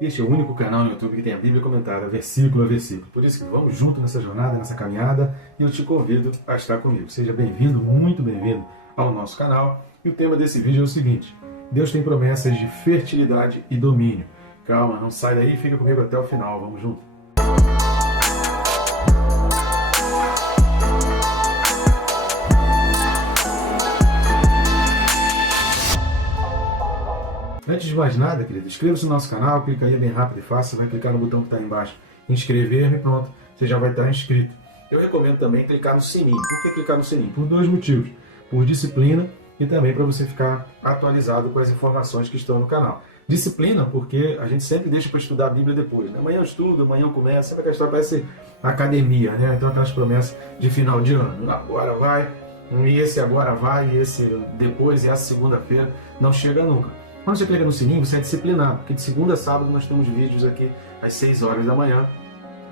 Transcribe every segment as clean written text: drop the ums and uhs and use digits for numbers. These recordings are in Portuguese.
Este é o único canal no YouTube que tem a Bíblia comentada versículo a versículo. Por isso que vamos junto nessa jornada, nessa caminhada, e eu te convido a estar comigo. Seja bem-vindo, muito bem-vindo ao nosso canal. E o tema desse vídeo é o seguinte: Deus tem promessas de fertilidade e domínio. Calma, não sai daí, fica comigo até o final, vamos junto. Antes de mais nada, querido, inscreva-se no nosso canal, clica aí, é bem rápido e fácil, vai clicar no botão que está aí embaixo, inscrever-me, pronto, você já vai estar inscrito. Eu recomendo também clicar no sininho. Por que clicar no sininho? Por dois motivos: por disciplina e também para você ficar atualizado com as informações que estão no canal. Disciplina, porque a gente sempre deixa para estudar a Bíblia depois, né? Amanhã eu estudo, amanhã eu começo, sempre aquela história parece academia, né? Então aquelas promessas de final de ano, agora vai, e esse agora vai, e esse depois, e essa segunda-feira, não chega nunca. Quando você clica no sininho, você é disciplinado, porque de segunda a sábado nós temos vídeos aqui às 6 horas da manhã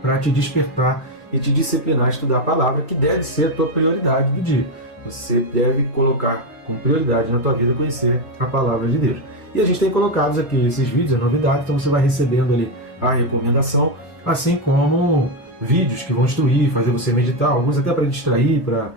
para te despertar e te disciplinar a estudar a palavra, que deve ser a tua prioridade do dia. Você deve colocar como prioridade na tua vida conhecer a palavra de Deus. E a gente tem colocado aqui esses vídeos, a novidade, então você vai recebendo ali a recomendação, assim como vídeos que vão instruir, fazer você meditar, alguns até para distrair, para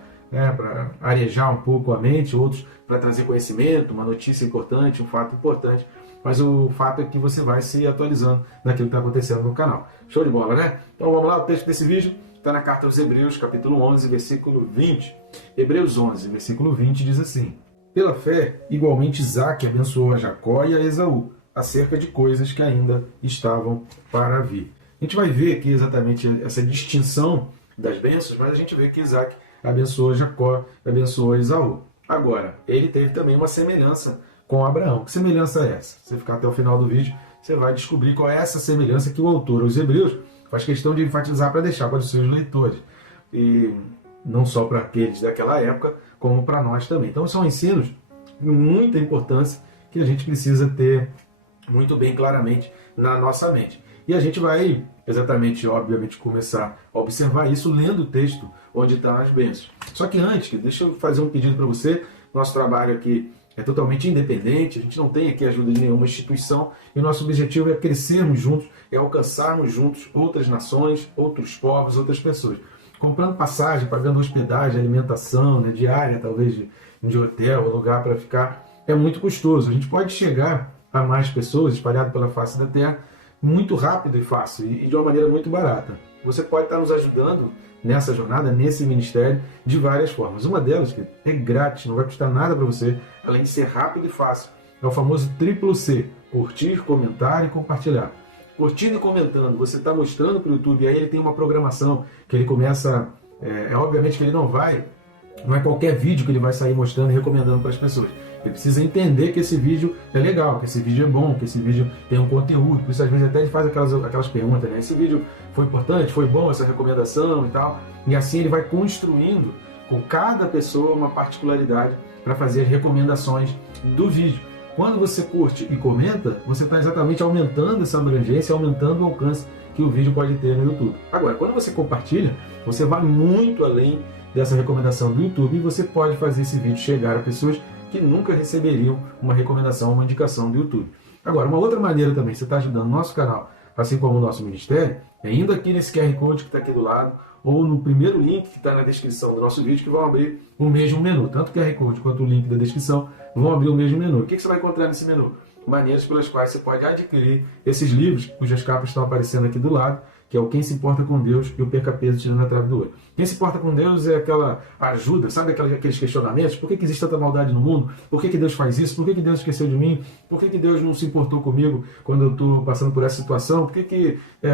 arejar um pouco a mente, outros para trazer conhecimento, uma notícia importante, um fato importante, mas o fato é que você vai se atualizando naquilo que está acontecendo no canal. Show de bola, né? Então vamos lá, o texto desse vídeo está na carta aos Hebreus, capítulo 11, versículo 20. Hebreus 11, versículo 20 diz assim: Pela fé, igualmente Isaque abençoou a Jacó e a Esaú, acerca de coisas que ainda estavam para vir. A gente vai ver aqui exatamente essa distinção das bênçãos, mas a gente vê que Isaque abençoou Jacó, abençoou Esaú. Agora, ele teve também uma semelhança com Abraão. Que semelhança é essa? Se você ficar até o final do vídeo, você vai descobrir qual é essa semelhança que o autor aos Hebreus faz questão de enfatizar para deixar para os seus leitores. E não só para aqueles daquela época, como para nós também. Então são ensinos de muita importância que a gente precisa ter muito bem claramente na nossa mente. E a gente vai exatamente, obviamente, começar a observar isso lendo o texto onde estão as bênçãos. Só que antes, deixa eu fazer um pedido para você. Nosso trabalho aqui é totalmente independente, a gente não tem aqui ajuda de nenhuma instituição, e o nosso objetivo é crescermos juntos, é alcançarmos juntos outras nações, outros povos, outras pessoas. Comprando passagem, pagando hospedagem, alimentação, né, diária, talvez de hotel, lugar para ficar, é muito custoso. A gente pode chegar a mais pessoas espalhadas pela face da terra muito rápido e fácil, e de uma maneira muito barata. Você pode estar nos ajudando nessa jornada, nesse ministério, de várias formas. Uma delas, que é grátis, não vai custar nada para você, além de ser rápido e fácil, é o famoso triplo C: curtir, comentar e compartilhar. Curtindo e comentando, você está mostrando para o YouTube, e aí ele tem uma programação que ele começa, obviamente que ele não é qualquer vídeo que ele vai sair mostrando e recomendando para as pessoas. Ele precisa entender que esse vídeo é legal, que esse vídeo é bom, que esse vídeo tem um conteúdo. Por isso, às vezes, até ele faz aquelas perguntas, né? Esse vídeo foi importante, foi bom, essa recomendação e tal. E assim ele vai construindo com cada pessoa uma particularidade para fazer as recomendações do vídeo. Quando você curte e comenta, você está exatamente aumentando essa abrangência, aumentando o alcance que o vídeo pode ter no YouTube. Agora, quando você compartilha, você vai muito além dessa recomendação do YouTube, e você pode fazer esse vídeo chegar a pessoas que nunca receberiam uma recomendação, uma indicação do YouTube. Agora, uma outra maneira também, você está ajudando o nosso canal, assim como o nosso ministério, é indo aqui nesse QR Code que está aqui do lado, ou no primeiro link que está na descrição do nosso vídeo, que vão abrir o mesmo menu. Tanto o QR Code quanto o link da descrição vão abrir o mesmo menu. O que você vai encontrar nesse menu? Maneiras pelas quais você pode adquirir esses livros, cujas capas estão aparecendo aqui do lado, que é o Quem se Importa com Deus e o Perca Peso Tirando a Trave do Olho. Quem se importa com Deus é aquela ajuda, sabe aqueles questionamentos? Por que existe tanta maldade no mundo? Por que Deus faz isso? Por que Deus esqueceu de mim? Por que Deus não se importou comigo quando eu estou passando por essa situação?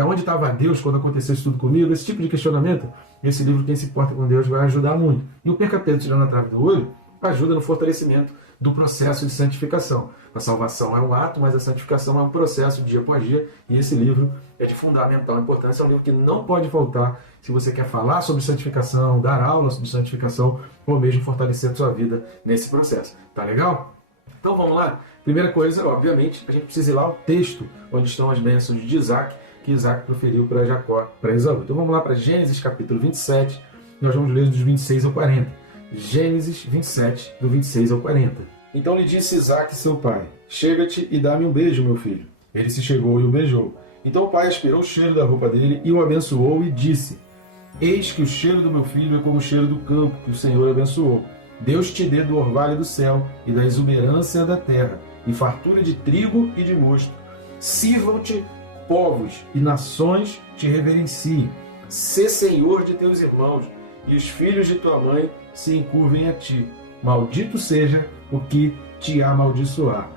Onde estava Deus quando aconteceu isso tudo comigo? Esse tipo de questionamento, esse livro Quem se Importa com Deus vai ajudar muito. E o Perca Peso Tirando a Trave do Olho ajuda no fortalecimento do processo de santificação. A salvação é um ato, mas a santificação é um processo dia após dia, e esse livro é de fundamental importância, é um livro que não pode faltar se você quer falar sobre santificação, dar aula sobre santificação, ou mesmo fortalecer a sua vida nesse processo. Tá legal? Então vamos lá? Primeira coisa, obviamente, a gente precisa ir lá ao texto onde estão as bênçãos de Isaque, que Isaque proferiu para Jacó, para Esaú. Então vamos lá para Gênesis capítulo 27, nós vamos ler dos 26 ao 40. Gênesis 27, do 26 ao 40. Então lhe disse Isaque, seu pai: Chega-te e dá-me um beijo, meu filho. Ele se chegou e o beijou. Então o pai aspirou o cheiro da roupa dele e o abençoou e disse: Eis que o cheiro do meu filho é como o cheiro do campo que o Senhor abençoou. Deus te dê do orvalho do céu e da exuberância da terra, e fartura de trigo e de mosto. Sirvam-te povos e nações te reverenciem. Sê senhor de teus irmãos, e os filhos de tua mãe se encurvem a ti. Maldito seja o que te amaldiçoar,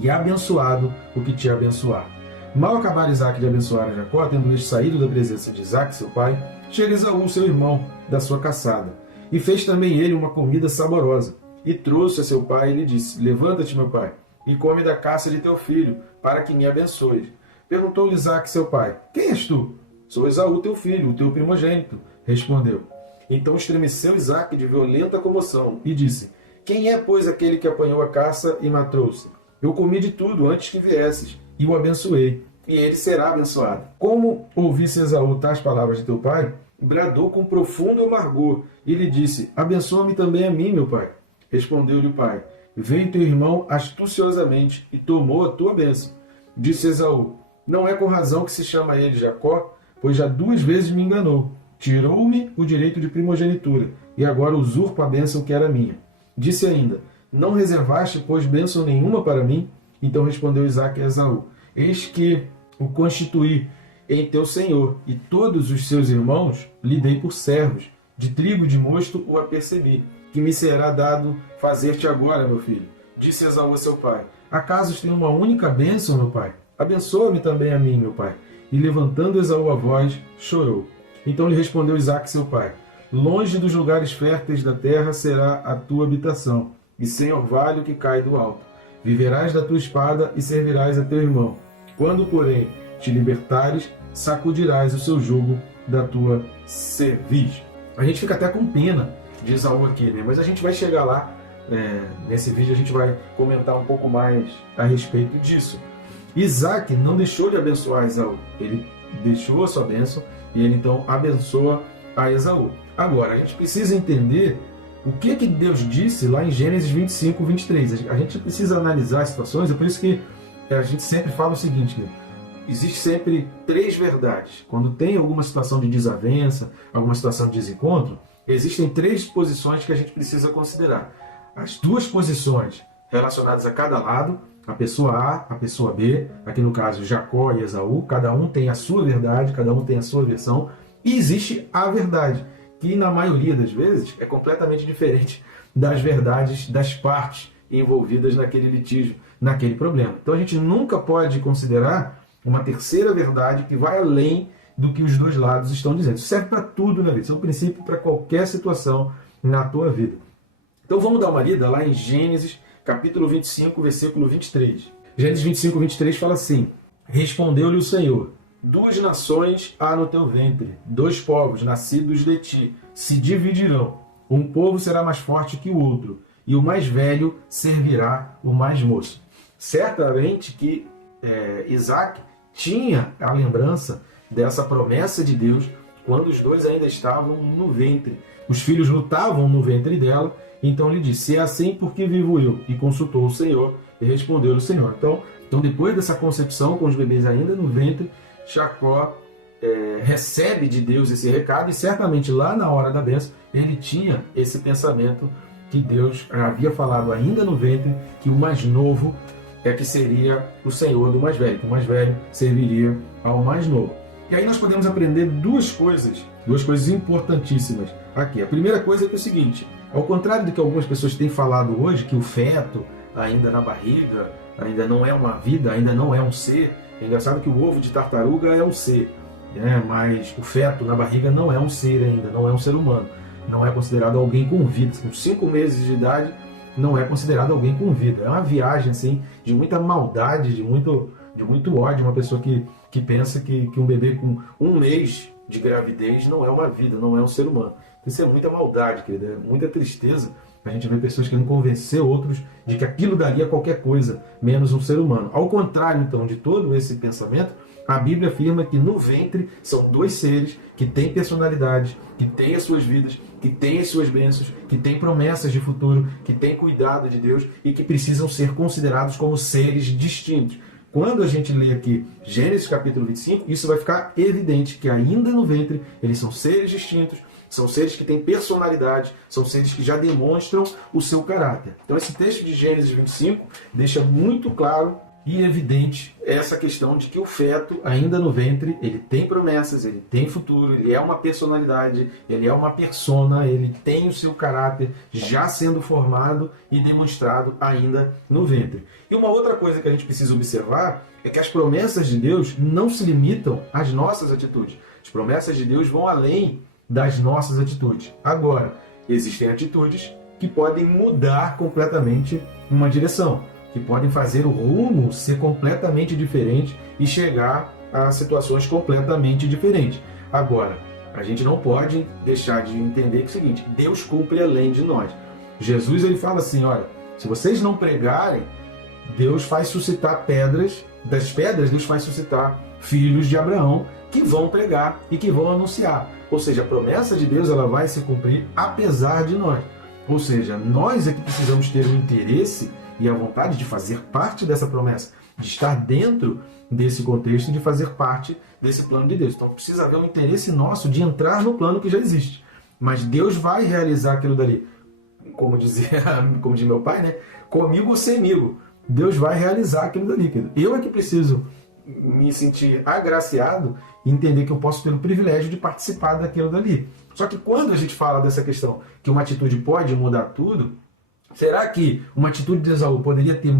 e abençoado o que te abençoar. Mal acabar Isaque de abençoar a Jacó, tendo este saído da presença de Isaque, seu pai, chega Esaú, seu irmão, da sua caçada. E fez também ele uma comida saborosa. E trouxe a seu pai e lhe disse: Levanta-te, meu pai, e come da caça de teu filho, para que me abençoes. Perguntou-lhe Isaque, seu pai: Quem és tu? Sou Esaú, teu filho, o teu primogênito. Respondeu. Então estremeceu Isaque de violenta comoção e disse: Quem é, pois, aquele que apanhou a caça e matou-se? Eu comi de tudo antes que viesses, e o abençoei, e ele será abençoado. Como ouvisse Esaú tais palavras de teu pai, bradou com profundo amargor, e lhe disse: Abençoa-me também a mim, meu pai. Respondeu-lhe o pai: Veio teu irmão astuciosamente, e tomou a tua bênção. Disse Esaú: Não é com razão que se chama ele Jacó, pois já 2 vezes me enganou. Tirou-me o direito de primogenitura, e agora usurpa a bênção que era minha. Disse ainda: Não reservaste, pois, bênção nenhuma para mim? Então respondeu Isaque a Esaú: Eis que o constituí em teu senhor, e todos os seus irmãos lhe dei por servos. De trigo e de mosto o apercebi, que me será dado fazer-te agora, meu filho. Disse Esaú a seu pai: Acaso tem uma única bênção, meu pai? Abençoa-me também a mim, meu pai. E levantando Esaú a voz, chorou. Então lhe respondeu Isaque, seu pai: Longe dos lugares férteis da terra será a tua habitação, e sem orvalho que cai do alto. Viverás da tua espada e servirás a teu irmão. Quando, porém, te libertares, sacudirás o seu jugo da tua cerviz. A gente fica até com pena de Esaú aqui, né? Mas a gente vai chegar lá, nesse vídeo a gente vai comentar um pouco mais a respeito disso. Isaque não deixou de abençoar Esaú, ele deixou a sua bênção e ele então abençoa a Esaú. Agora, a gente precisa entender o que Deus disse lá em Gênesis 25, 23. A gente precisa analisar as situações, é por isso que a gente sempre fala o seguinte: existe sempre 3 verdades. Quando tem alguma situação de desavença, alguma situação de desencontro, existem 3 posições que a gente precisa considerar. As 2 posições relacionadas a cada lado, a pessoa A, a pessoa B, aqui no caso Jacó e Esaú, cada um tem a sua verdade, cada um tem a sua versão, e existe a verdade, que na maioria das vezes é completamente diferente das verdades das partes envolvidas naquele litígio, naquele problema. Então a gente nunca pode considerar uma terceira verdade que vai além do que os 2 lados estão dizendo. Isso serve para tudo na vida, isso é um princípio para qualquer situação na tua vida. Então vamos dar uma lida lá em Gênesis, capítulo 25, versículo 23. Gênesis 25, 23 fala assim: Respondeu-lhe o Senhor: 2 nações há no teu ventre, 2 povos nascidos de ti se dividirão. Um povo será mais forte que o outro, e o mais velho servirá o mais moço. Certamente que Isaque tinha a lembrança dessa promessa de Deus quando os 2 ainda estavam no ventre. Os filhos lutavam no ventre dela, então ele disse: Se é assim, por que vivo eu? E consultou o Senhor, e respondeu-lhe o Senhor. Então depois dessa concepção, com os bebês ainda no ventre, Jacó recebe de Deus esse recado, e certamente lá na hora da bênção, ele tinha esse pensamento que Deus havia falado ainda no ventre, que o mais novo que seria o senhor do mais velho, que o mais velho serviria ao mais novo. E aí nós podemos aprender 2 coisas importantíssimas aqui. A primeira coisa é que é o seguinte: ao contrário do que algumas pessoas têm falado hoje, que o feto ainda na barriga ainda não é uma vida, ainda não é um ser. É engraçado que o ovo de tartaruga é um ser, mas o feto na barriga não é um ser ainda, não é um ser humano, não é considerado alguém com vida. Com 5 meses de idade não é considerado alguém com vida. É uma viagem assim, de muita maldade, de muito ódio, uma pessoa que pensa que um bebê com 1 mês de gravidez não é uma vida, não é um ser humano. Isso é muita maldade, querida, é muita tristeza a gente vê pessoas querendo convencer outros de que aquilo daria qualquer coisa, menos um ser humano. Ao contrário, então, de todo esse pensamento, a Bíblia afirma que no ventre são 2 seres que têm personalidades, que têm as suas vidas, que têm as suas bênçãos, que têm promessas de futuro, que têm cuidado de Deus e que precisam ser considerados como seres distintos. quando a gente lê aqui Gênesis capítulo 25, isso vai ficar evidente que ainda no ventre eles são seres distintos, são seres que têm personalidade, são seres que já demonstram o seu caráter. Então esse texto de Gênesis 25 deixa muito claro e evidente essa questão de que o feto, ainda no ventre, ele tem promessas, ele tem futuro, ele é uma personalidade, ele é uma persona, ele tem o seu caráter já sendo formado e demonstrado ainda no ventre. E uma outra coisa que a gente precisa observar é que as promessas de Deus não se limitam às nossas atitudes. As promessas de Deus vão além das nossas atitudes. Agora, existem atitudes que podem mudar completamente uma direção, que podem fazer o rumo ser completamente diferente e chegar a situações completamente diferentes. Agora, a gente não pode deixar de entender que é o seguinte: Deus cumpre além de nós. Jesus ele fala assim, olha, se vocês não pregarem, Deus faz suscitar pedras, das pedras Deus faz suscitar filhos de Abraão que vão pregar e que vão anunciar. Ou seja, a promessa de Deus ela vai se cumprir apesar de nós. Ou seja, nós é que precisamos ter o interesse e a vontade de fazer parte dessa promessa, de estar dentro desse contexto, de fazer parte desse plano de Deus. Então precisa haver um interesse nosso de entrar no plano que já existe. Mas Deus vai realizar aquilo dali. Como dizia meu pai, né? Comigo ou semigo. Deus vai realizar aquilo dali. Eu é que preciso me sentir agraciado e entender que eu posso ter o privilégio de participar daquilo dali. Só que quando a gente fala dessa questão que uma atitude pode mudar tudo, será que uma atitude de Esaú poderia ter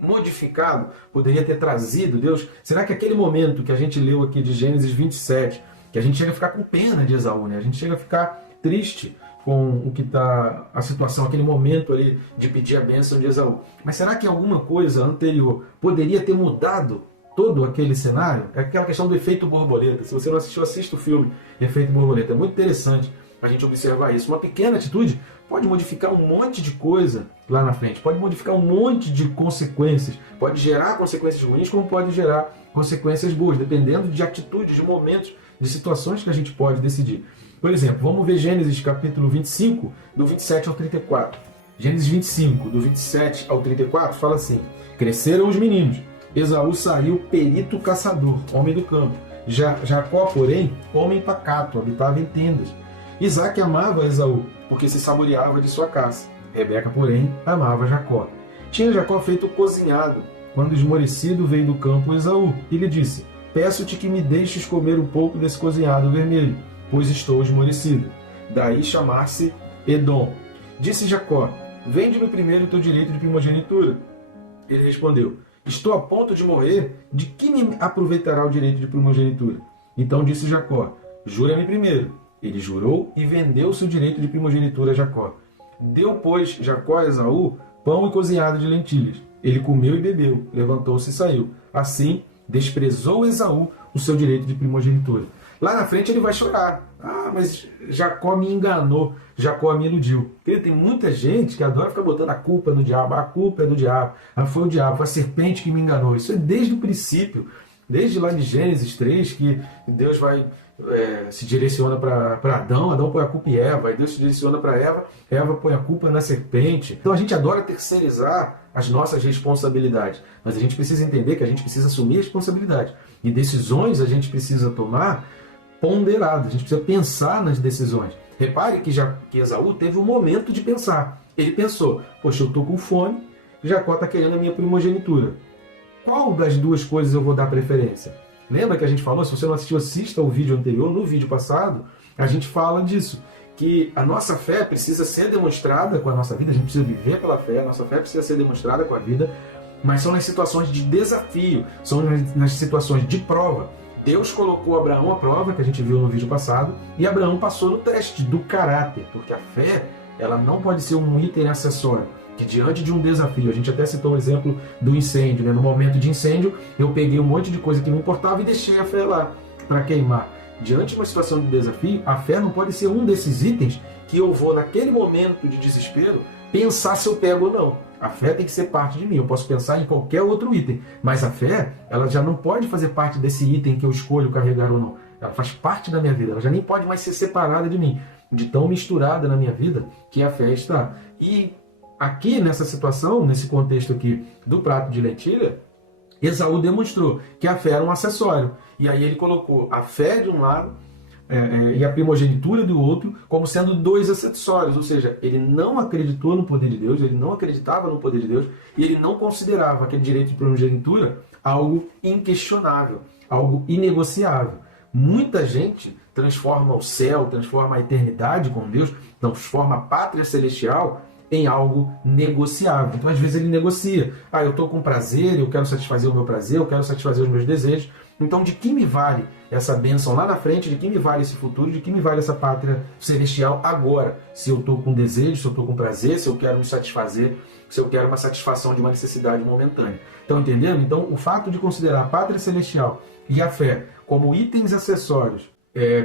modificado, poderia ter trazido Deus? Será que aquele momento que a gente leu aqui de Gênesis 27, que a gente chega a ficar com pena de Esaú, né? A gente chega a ficar triste com o que está a situação, aquele momento ali de pedir a bênção de Esaú. Mas será que alguma coisa anterior poderia ter mudado todo aquele cenário? É aquela questão do efeito borboleta. Se você não assistiu, assista o filme Efeito Borboleta. É muito interessante a gente observar isso. Uma pequena atitude pode modificar um monte de coisa lá na frente, pode modificar um monte de consequências, pode gerar consequências ruins, como pode gerar consequências boas, dependendo de atitudes, de momentos, de situações que a gente pode decidir. Por exemplo, vamos ver Gênesis capítulo 25, do 27 ao 34. Gênesis 25, do 27 ao 34, fala assim: cresceram os meninos, Esaú saiu perito caçador, homem do campo. Jacó, porém, homem pacato, habitava em tendas. Isaac amava Esaú, porque se saboreava de sua caça. Rebeca, porém, amava Jacó. Tinha Jacó feito cozinhado, quando esmorecido veio do campo Esaú, e lhe disse: peço-te que me deixes comer um pouco desse cozinhado vermelho, pois estou esmorecido. Daí chamar-se Edom. Disse Jacó: vende-me primeiro o teu direito de primogenitura. Ele respondeu: estou a ponto de morrer, de que me aproveitará o direito de primogenitura? Então disse Jacó: jura-me primeiro. Ele jurou e vendeu seu direito de primogenitura a Jacó. Deu, pois, Jacó a Esaú pão e cozinhado de lentilhas. Ele comeu e bebeu, levantou-se e saiu. Assim, desprezou Esaú o seu direito de primogenitura. Lá na frente ele vai chorar. Ah, mas Jacó me enganou, Jacó me iludiu. Porque tem muita gente que adora ficar botando a culpa no diabo. A culpa é do diabo, foi o diabo, foi a serpente que me enganou. Isso é desde o princípio, desde lá de Gênesis 3, que Deus vai... se direciona para Adão, Adão põe a culpa em Eva, e Deus se direciona para Eva, Eva põe a culpa na serpente. Então a gente adora terceirizar as nossas responsabilidades, mas a gente precisa entender que a gente precisa assumir a responsabilidade. E decisões a gente precisa tomar ponderadas, a gente precisa pensar nas decisões. Repare que Esaú teve um momento de pensar. Ele pensou: poxa, eu estou com fome, Jacó está querendo a minha primogenitura. Qual das duas coisas eu vou dar preferência? Lembra que a gente falou, se você não assistiu, assista ao vídeo anterior, no vídeo passado, a gente fala disso, que a nossa fé precisa ser demonstrada com a nossa vida, a gente precisa viver pela fé, a nossa fé precisa ser demonstrada com a vida, mas são nas situações de desafio, são nas situações de prova. Deus colocou Abraão à prova, que a gente viu no vídeo passado, e Abraão passou no teste do caráter, porque a fé, ela não pode ser um item acessório, que diante de um desafio, a gente até citou o exemplo do incêndio, né? No momento de incêndio, eu peguei um monte de coisa que não importava e deixei a fé lá para queimar. Diante de uma situação de desafio, a fé não pode ser um desses itens que eu vou, naquele momento de desespero, pensar se eu pego ou não. A fé tem que ser parte de mim, eu posso pensar em qualquer outro item, mas a fé, ela já não pode fazer parte desse item que eu escolho carregar ou não. Ela faz parte da minha vida, ela já nem pode mais ser separada de mim, de tão misturada na minha vida que a fé está. E aqui nessa situação, nesse contexto aqui do prato de lentilha, Esaú demonstrou que a fé era um acessório. E aí ele colocou a fé de um lado e a primogenitura do outro como sendo dois acessórios. Ou seja, ele não acreditou no poder de Deus, ele não acreditava no poder de Deus e ele não considerava aquele direito de primogenitura algo inquestionável, algo inegociável. Muita gente transforma o céu, transforma a eternidade com Deus, transforma a pátria celestial em algo negociável. Então, às vezes, ele negocia. Eu estou com prazer, eu quero satisfazer o meu prazer, eu quero satisfazer os meus desejos. Então, de que me vale essa bênção lá na frente? De que me vale esse futuro? De que me vale essa pátria celestial agora? Se eu estou com desejo, se eu estou com prazer, se eu quero me satisfazer, se eu quero uma satisfação de uma necessidade momentânea. Estão entendendo? Então, o fato de considerar a pátria celestial e a fé como itens acessórios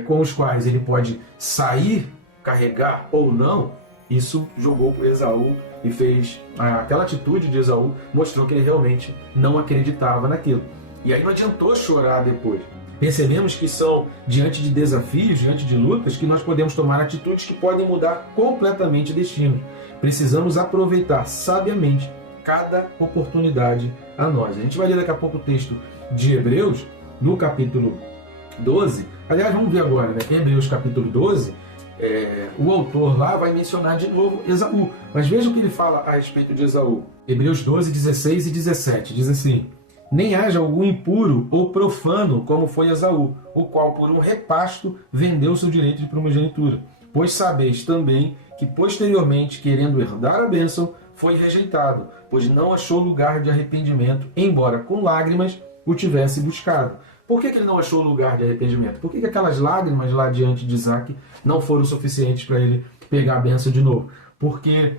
com os quais ele pode sair, carregar ou não, isso jogou para Esaú e fez aquela atitude de Esaú, mostrou que ele realmente não acreditava naquilo. E aí não adiantou chorar depois. Percebemos que são diante de desafios, diante de lutas, que nós podemos tomar atitudes que podem mudar completamente destinos. Precisamos aproveitar sabiamente cada oportunidade a nós. A gente vai ler daqui a pouco o texto de Hebreus, no capítulo 12. Aliás, vamos ver agora, né? Em Hebreus capítulo 12, o autor lá vai mencionar de novo Esaú. Mas veja o que ele fala a respeito de Esaú. Hebreus 12, 16 e 17. Diz assim: nem haja algum impuro ou profano como foi Esaú, o qual por um repasto vendeu seu direito de primogenitura. Pois sabeis também que posteriormente, querendo herdar a bênção, foi rejeitado, pois não achou lugar de arrependimento, embora com lágrimas o tivesse buscado. Por que ele não achou lugar de arrependimento? Por que aquelas lágrimas lá diante de Isaac não foram suficientes para ele pegar a bênção de novo? Porque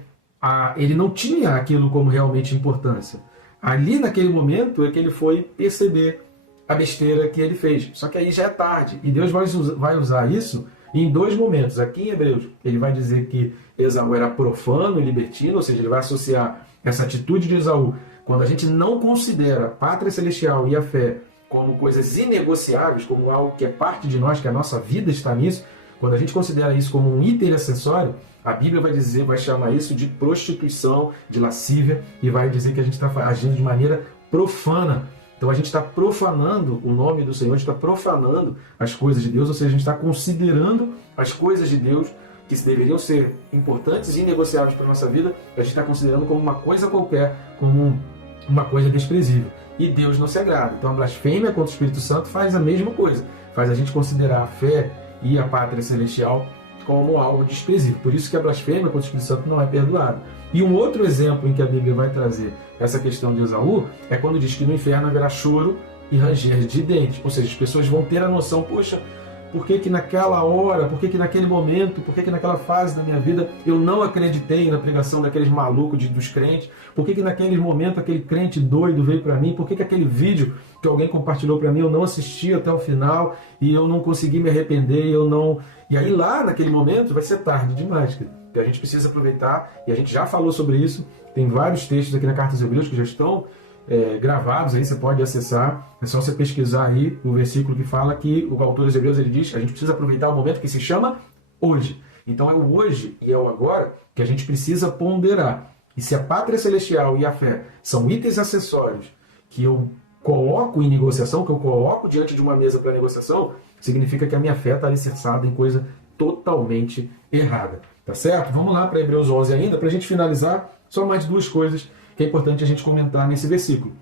ele não tinha aquilo como realmente importância. Ali naquele momento é que ele foi perceber a besteira que ele fez. Só que aí já é tarde. E Deus vai usar isso em dois momentos. Aqui em Hebreus, ele vai dizer que Esaú era profano e libertino, ou seja, ele vai associar essa atitude de Esaú, quando a gente não considera a pátria celestial e a fé como coisas inegociáveis, como algo que é parte de nós, que a nossa vida está nisso, quando a gente considera isso como um item acessório, a Bíblia vai chamar isso de prostituição, de lascívia, e vai dizer que a gente está agindo de maneira profana. Então a gente está profanando o nome do Senhor, a gente está profanando as coisas de Deus, ou seja, a gente está considerando as coisas de Deus que deveriam ser importantes e inegociáveis para a nossa vida, a gente está considerando como uma coisa qualquer, como uma coisa desprezível. E Deus não se agrada. Então a blasfêmia contra o Espírito Santo faz a mesma coisa, faz a gente considerar a fé e a pátria celestial como algo desprezível. Por isso que a blasfêmia contra o Espírito Santo não é perdoada. E um outro exemplo em que a Bíblia vai trazer essa questão de Esaú é quando diz que no inferno haverá choro e ranger de dentes. Ou seja, as pessoas vão ter a noção, poxa, por que naquela hora, por que naquele momento, por que naquela fase da minha vida eu não acreditei na pregação daqueles malucos dos crentes? Por que naquele momento aquele crente doido veio para mim? Por que aquele vídeo que alguém compartilhou para mim eu não assisti até o final e eu não consegui me arrepender? E aí lá naquele momento vai ser tarde demais, porque a gente precisa aproveitar, e a gente já falou sobre isso, tem vários textos aqui na Carta aos Hebreus que já estão gravados, aí você pode acessar, é só você pesquisar aí o versículo que fala que o autor dos Hebreus ele diz que a gente precisa aproveitar o momento que se chama hoje. Então é o hoje e é o agora que a gente precisa ponderar. E se a pátria celestial e a fé são itens acessórios que eu coloco em negociação, que eu coloco diante de uma mesa para negociação, significa que a minha fé está alicerçada em coisa totalmente errada. Tá certo? Vamos lá para Hebreus 11 ainda, para a gente finalizar, só mais duas coisas que é importante a gente comentar nesse versículo.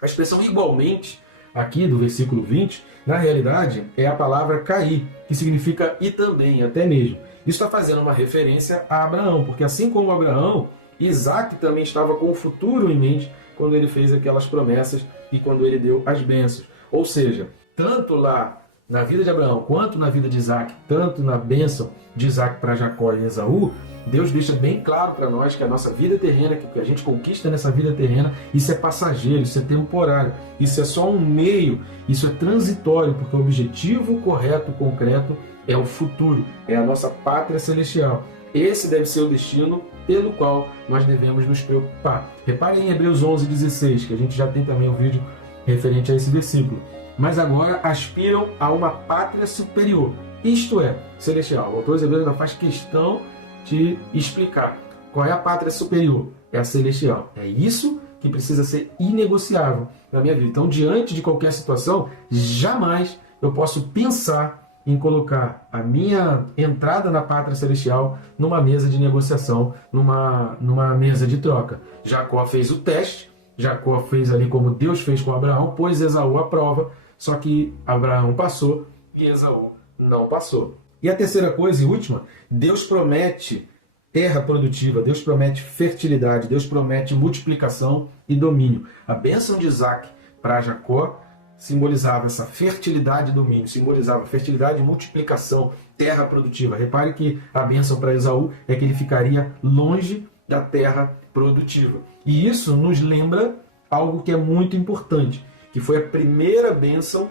A expressão igualmente, aqui do versículo 20, na realidade é a palavra cair, que significa e também, até mesmo. Isso está fazendo uma referência a Abraão, porque assim como Abraão, Isaac também estava com o futuro em mente quando ele fez aquelas promessas e quando ele deu as bênçãos. Ou seja, tanto lá na vida de Abraão quanto na vida de Isaac, tanto na bênção de Isaac para Jacó e Esaú, Deus deixa bem claro para nós que a nossa vida terrena, que a gente conquista nessa vida terrena, isso é passageiro, isso é temporário, isso é só um meio, isso é transitório, porque o objetivo correto, concreto, é o futuro, é a nossa pátria celestial. Esse deve ser o destino pelo qual nós devemos nos preocupar. Reparem em Hebreus 11:16, que a gente já tem também um vídeo referente a esse versículo. Mas agora aspiram a uma pátria superior, isto é, celestial. O autor dos Hebreus ainda faz questão de explicar qual é a pátria superior, é a celestial. É isso que precisa ser inegociável na minha vida. Então, diante de qualquer situação, jamais eu posso pensar em colocar a minha entrada na pátria celestial numa mesa de negociação, numa mesa de troca. Jacó fez o teste, Jacó fez ali como Deus fez com Abraão, pôs Esaú à prova, só que Abraão passou e Esaú não passou. E a terceira coisa e última, Deus promete terra produtiva, Deus promete fertilidade, Deus promete multiplicação e domínio. A bênção de Isaac para Jacó simbolizava essa fertilidade e domínio, simbolizava fertilidade e multiplicação, terra produtiva. Repare que a bênção para Esaú é que ele ficaria longe da terra produtiva. E isso nos lembra algo que é muito importante, que foi a primeira bênção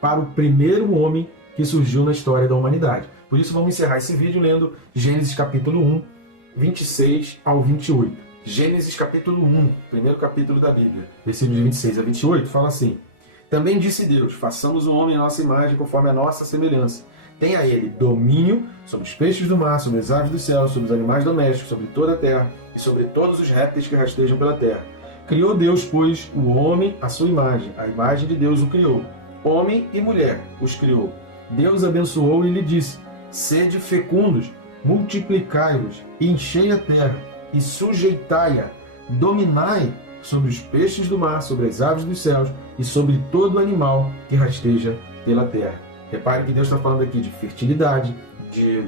para o primeiro homem que surgiu na história da humanidade. Por isso vamos encerrar esse vídeo lendo Gênesis capítulo 1, 26 ao 28. Gênesis capítulo 1, primeiro capítulo da Bíblia, versículos de 26 a 28, fala assim: Também disse Deus, façamos o homem à nossa imagem, conforme a nossa semelhança. Tenha ele domínio sobre os peixes do mar, sobre as aves do céu, sobre os animais domésticos, sobre toda a terra e sobre todos os répteis que rastejam pela terra. Criou Deus, pois, o homem à sua imagem, a imagem de Deus o criou. Homem e mulher os criou. Deus abençoou e lhe disse: Sede fecundos, multiplicai-vos, e enchei a terra, e sujeitai-a, dominai sobre os peixes do mar, sobre as aves dos céus, e sobre todo animal que rasteja pela terra. Repare que Deus está falando aqui de fertilidade, de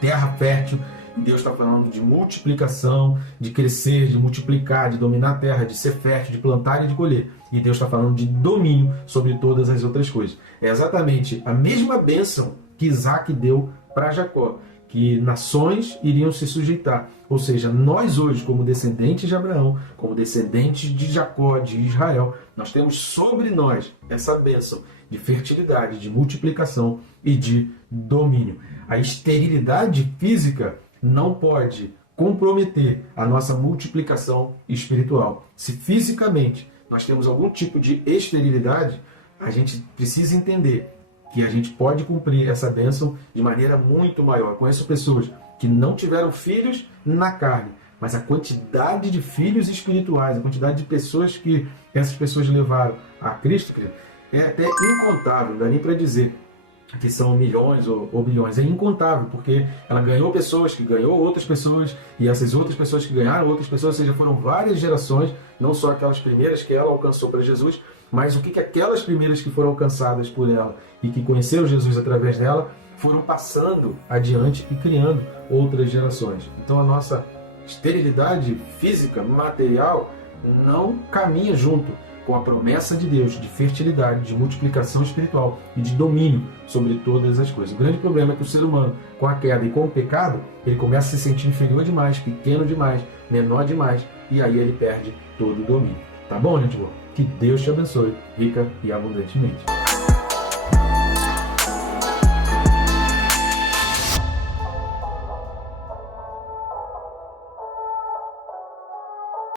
terra fértil. Deus está falando de multiplicação, de crescer, de multiplicar, de dominar a terra, de ser fértil, de plantar e de colher. E Deus está falando de domínio sobre todas as outras coisas. É exatamente a mesma bênção que Isaac deu para Jacó, que nações iriam se sujeitar. Ou seja, nós hoje, como descendentes de Abraão, como descendentes de Jacó, de Israel, nós temos sobre nós essa bênção de fertilidade, de multiplicação e de domínio. A esterilidade física não pode comprometer a nossa multiplicação espiritual. Se fisicamente nós temos algum tipo de esterilidade, a gente precisa entender que a gente pode cumprir essa bênção de maneira muito maior. Conheço pessoas que não tiveram filhos na carne, mas a quantidade de filhos espirituais, a quantidade de pessoas que essas pessoas levaram a Cristo, é até incontável, não dá nem para dizer que são milhões ou bilhões, é incontável, porque ela ganhou pessoas que ganhou outras pessoas, e essas outras pessoas que ganharam outras pessoas, ou seja, foram várias gerações, não só aquelas primeiras que ela alcançou para Jesus, mas o que aquelas primeiras que foram alcançadas por ela e que conheceram Jesus através dela, foram passando adiante e criando outras gerações. Então a nossa esterilidade física, material, não caminha junto com a promessa de Deus de fertilidade, de multiplicação espiritual e de domínio sobre todas as coisas. O grande problema é que o ser humano, com a queda e com o pecado, ele começa a se sentir inferior demais, pequeno demais, menor demais, e aí ele perde todo o domínio. Tá bom, gente boa? Que Deus te abençoe, rica e abundantemente.